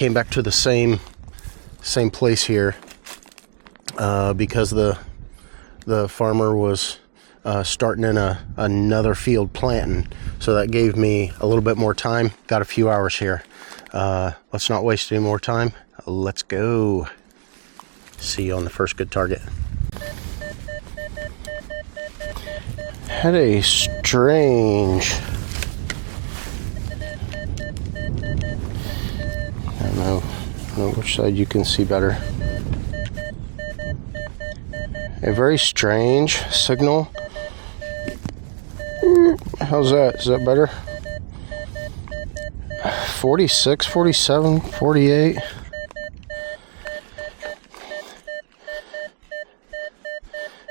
came back to the same place here because the farmer was starting in another field planting, so that gave me a little bit more time. Got a few hours here. Let's not waste any more time. Let's go. See you on the first good target. Had a strange, I don't know which side you can see better. A very strange signal. How's that? Is that better? 46, 47, 48.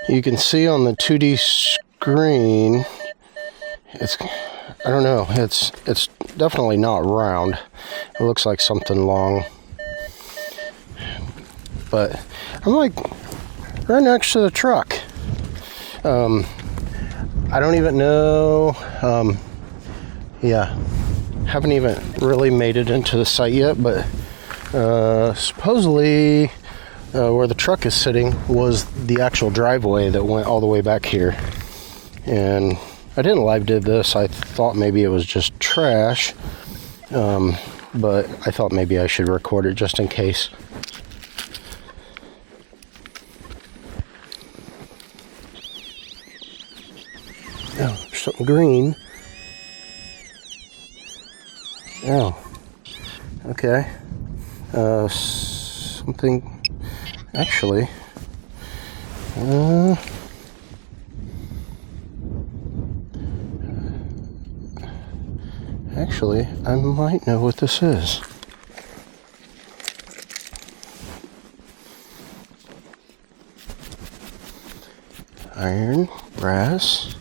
You can see on the 2D screen, I don't know, it's definitely not round. It looks like something long. But I'm like right next to the truck. I don't even know. Yeah, haven't even really made it into the site yet, but supposedly where the truck is sitting was the actual driveway that went all the way back here. And I didn't live did this. I thought maybe it was just trash, but I thought maybe I should record it just in case. Oh, something green. Oh, okay. Something, actually, I might know what this is. Iron, brass.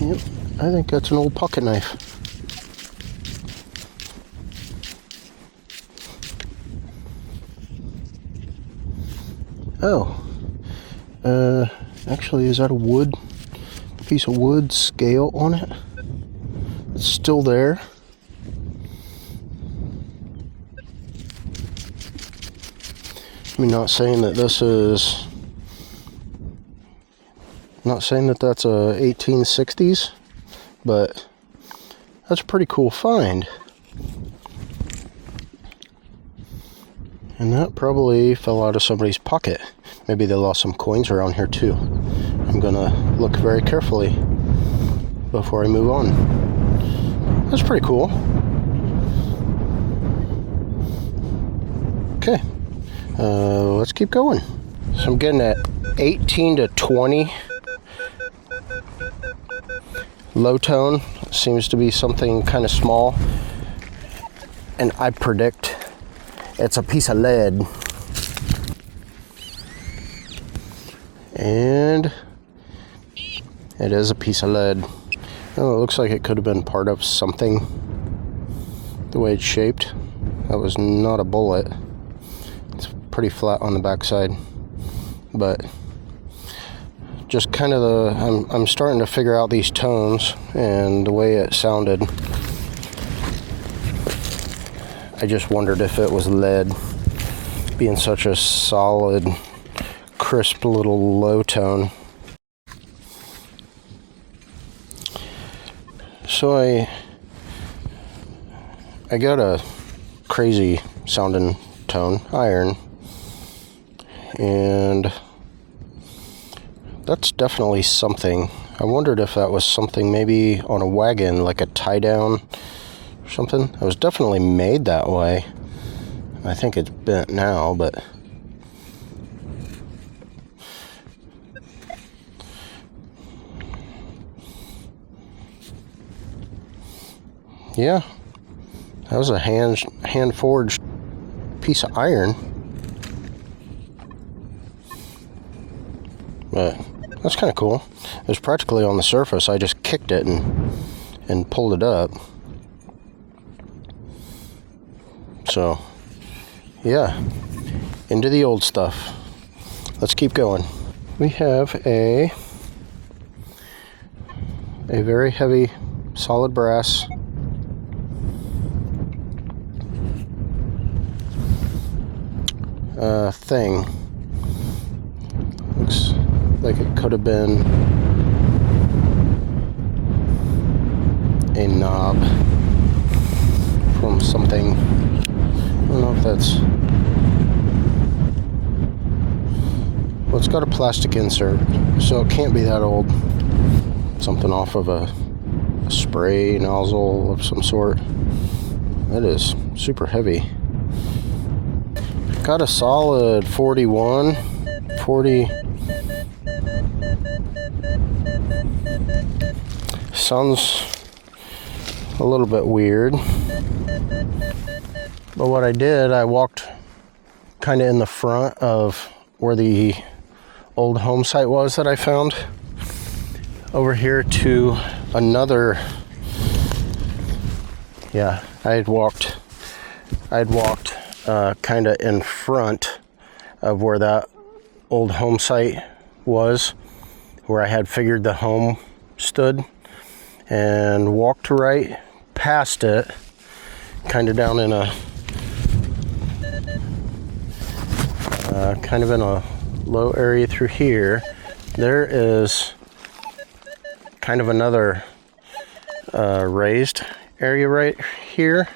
Yep, I think that's an old pocket knife. Oh, actually, is that a piece of wood scale on it? It's still there. I'm not saying that that's a 1860's, but that's a pretty cool find. And that probably fell out of somebody's pocket. Maybe they lost some coins around here too. I'm gonna look very carefully before I move on. That's pretty cool. Okay, let's keep going. So I'm getting at 18 to 20. Low tone seems to be something kind of small, and I predict it's a piece of lead. And it is a piece of lead. Oh, it looks like it could have been part of something, the way it's shaped. That was not a bullet. It's pretty flat on the backside, but just kind of I'm starting to figure out these tones and the way it sounded. I just wondered if it was lead, being such a solid, crisp little low tone. So I got a crazy sounding tone, iron, and that's definitely something. I wondered if that was something maybe on a wagon, like a tie down or something. It was definitely made that way. I think it's bent now, but yeah, that was a hand forged piece of iron. But that's kind of cool. It was practically on the surface. I just kicked it and pulled it up. So, yeah, into the old stuff. Let's keep going. we have a very heavy solid brass thing. Looks like it could have been a knob from something. I don't know if that's... Well, it's got a plastic insert, so it can't be that old. Something off of a spray nozzle of some sort. That is super heavy. Got a solid 41, 40. Sounds a little bit weird. But what I did, I walked kind of in the front of where the old home site was that I found, over here to another. Yeah, I had walked kind of in front of where that old home site was, where I had figured the home stood, and walked right past it, kind of down in a kind of in a low area through here. There is kind of another raised area right here,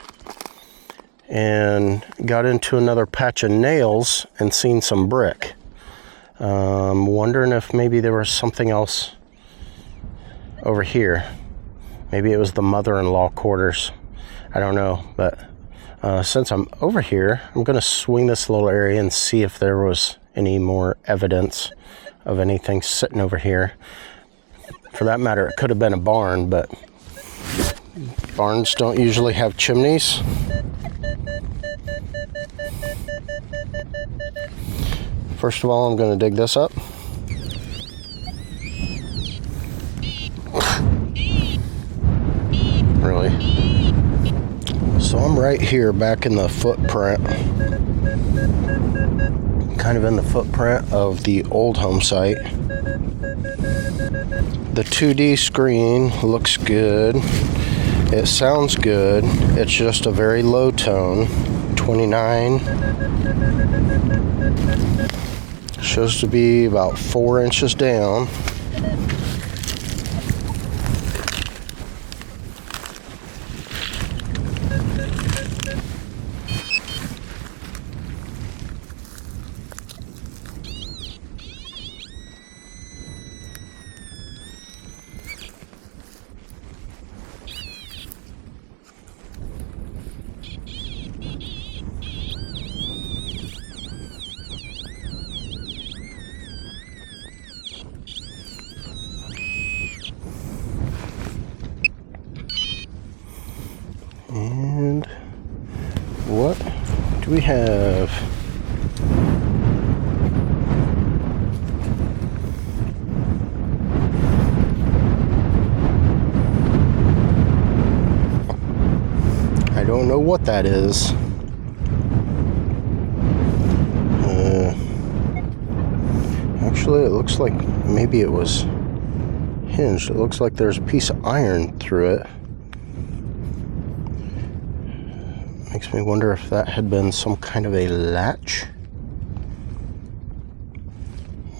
and got into another patch of nails and seen some brick. Wondering if maybe there was something else over here. Maybe it was the mother-in-law quarters. I don't know, but since I'm over here, I'm gonna swing this little area and see if there was any more evidence of anything sitting over here. For that matter, it could have been a barn, but barns don't usually have chimneys. First of all, I'm going to dig this up. Really? So I'm right here back in the footprint, kind of in the footprint of the old home site. The 2D screen looks good. It sounds good. It's just a very low tone, 29. Shows to be about 4 inches down. And what do we have? I don't know what that is. Actually, it looks like maybe it was hinged. It looks like there's a piece of iron through it. Makes me wonder if that had been some kind of a latch.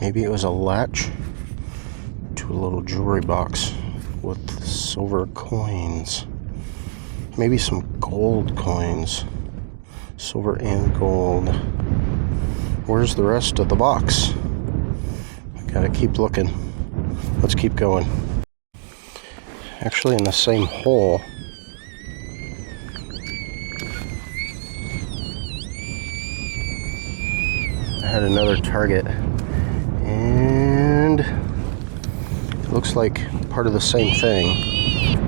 Maybe it was a latch to a little jewelry box with silver coins. Maybe some gold coins. Silver and gold. Where's the rest of the box? I gotta keep looking. Let's keep going. Actually, in the same hole. I had another target, and it looks like part of the same thing.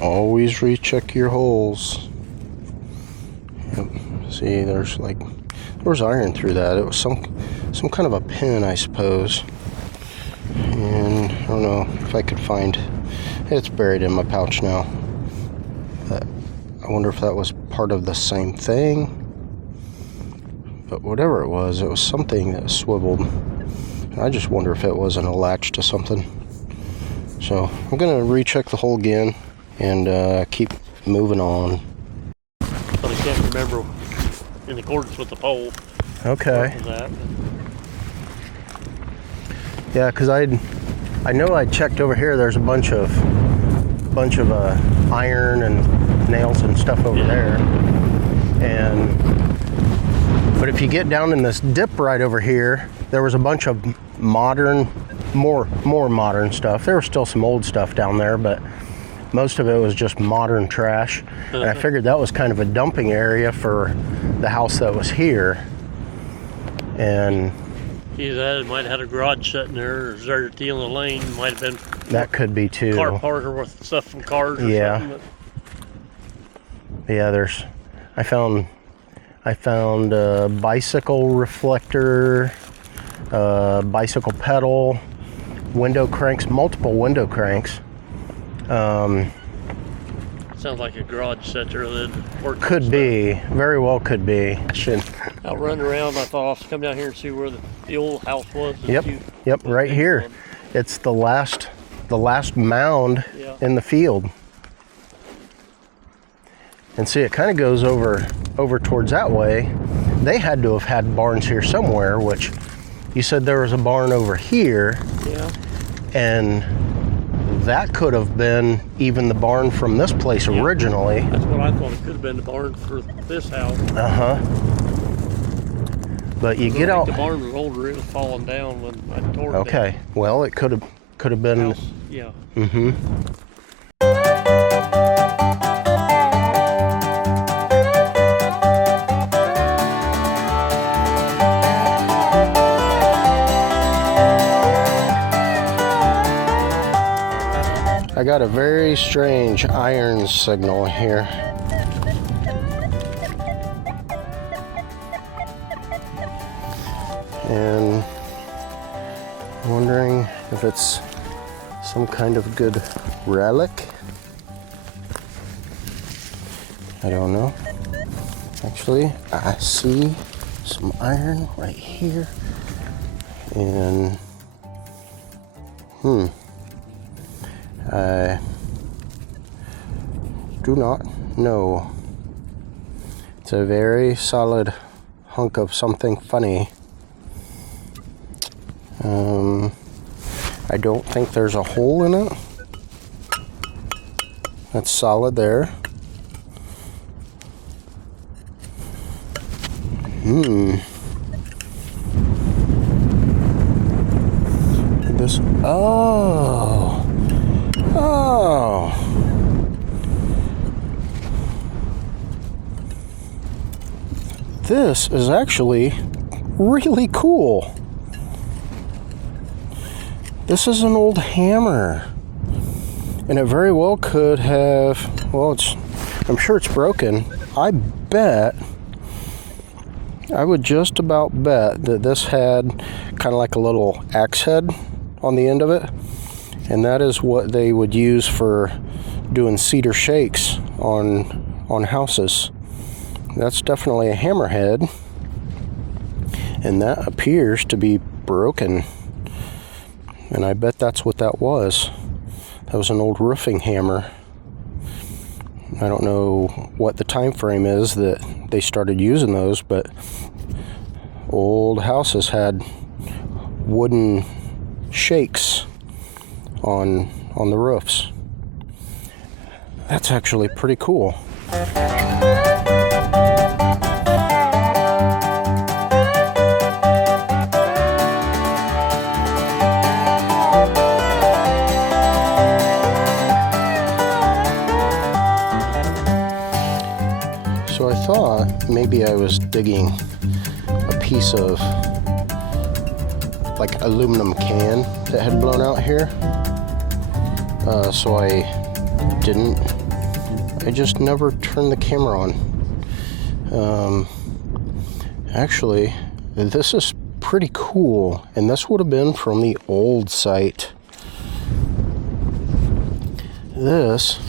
Always recheck your holes. Yep. See, there's iron through that. It was some kind of a pin, I suppose. And I don't know if I could find. It's buried in my pouch now. But I wonder if that was part of the same thing. But whatever it was something that swiveled. I just wonder if it wasn't a latch to something. So I'm gonna recheck the hole again and keep moving on. But I can't remember in accordance with the poll. Okay. Yeah, because I know I checked over here. There's a bunch of iron and nails and stuff over there. But if you get down in this dip right over here, there was a bunch of modern, more modern stuff. There was still some old stuff down there, but most of it was just modern trash. And I figured that was kind of a dumping area for the house that was here. And Either might have had a garage sitting there, or deserted at the end of the lane. Might have been that could be too. Car parker with stuff from cars or something. Yeah, I found a bicycle reflector, bicycle pedal, window cranks, multiple window cranks. Sounds like a garage set there that worked. Could be, very well could be. I run around. I thought I'll come down here and see where the old house was. Yep, right here. It's the last mound in the field. And see, it kind of goes over towards that way. They had to have had barns here somewhere, which you said there was a barn over here. Yeah. And that could have been even the barn from this place originally. That's what I thought. It could have been the barn for this house. But you get out. The barn was older. It was falling down when I tore it down. Okay. Well, it could have been. House, yeah. I got a very strange iron signal here. And wondering if it's some kind of good relic. I don't know. Actually, I see some iron right here. And I do not know. It's a very solid hunk of something funny. I don't think there's a hole in it. That's solid there. This, oh. This is actually really cool. This is an old hammer. And it very well could have, well, I'm sure it's broken. I would just about bet that this had kind of like a little axe head on the end of it. And that is what they would use for doing cedar shakes on houses. That's definitely a hammerhead. And that appears to be broken. And I bet that's what that was. That was an old roofing hammer. I don't know what the time frame is that they started using those, but old houses had wooden shakes on the roofs. That's actually pretty cool. So I thought maybe I was digging a piece of like aluminum can that had blown out here. So I didn't. I just never turned the camera on. Actually, this is pretty cool, and this would have been from the old site. This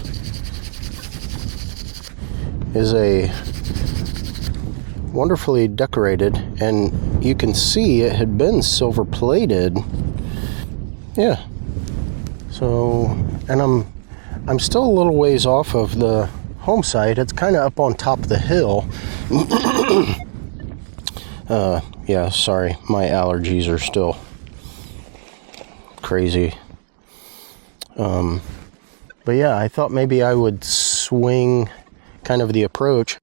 is a wonderfully decorated, and you can see it had been silver plated. Yeah. So, and I'm still a little ways off of the home site. It's kind of up on top of the hill. Yeah, sorry, my allergies are still crazy. But yeah, I thought maybe I would swing kind of the approach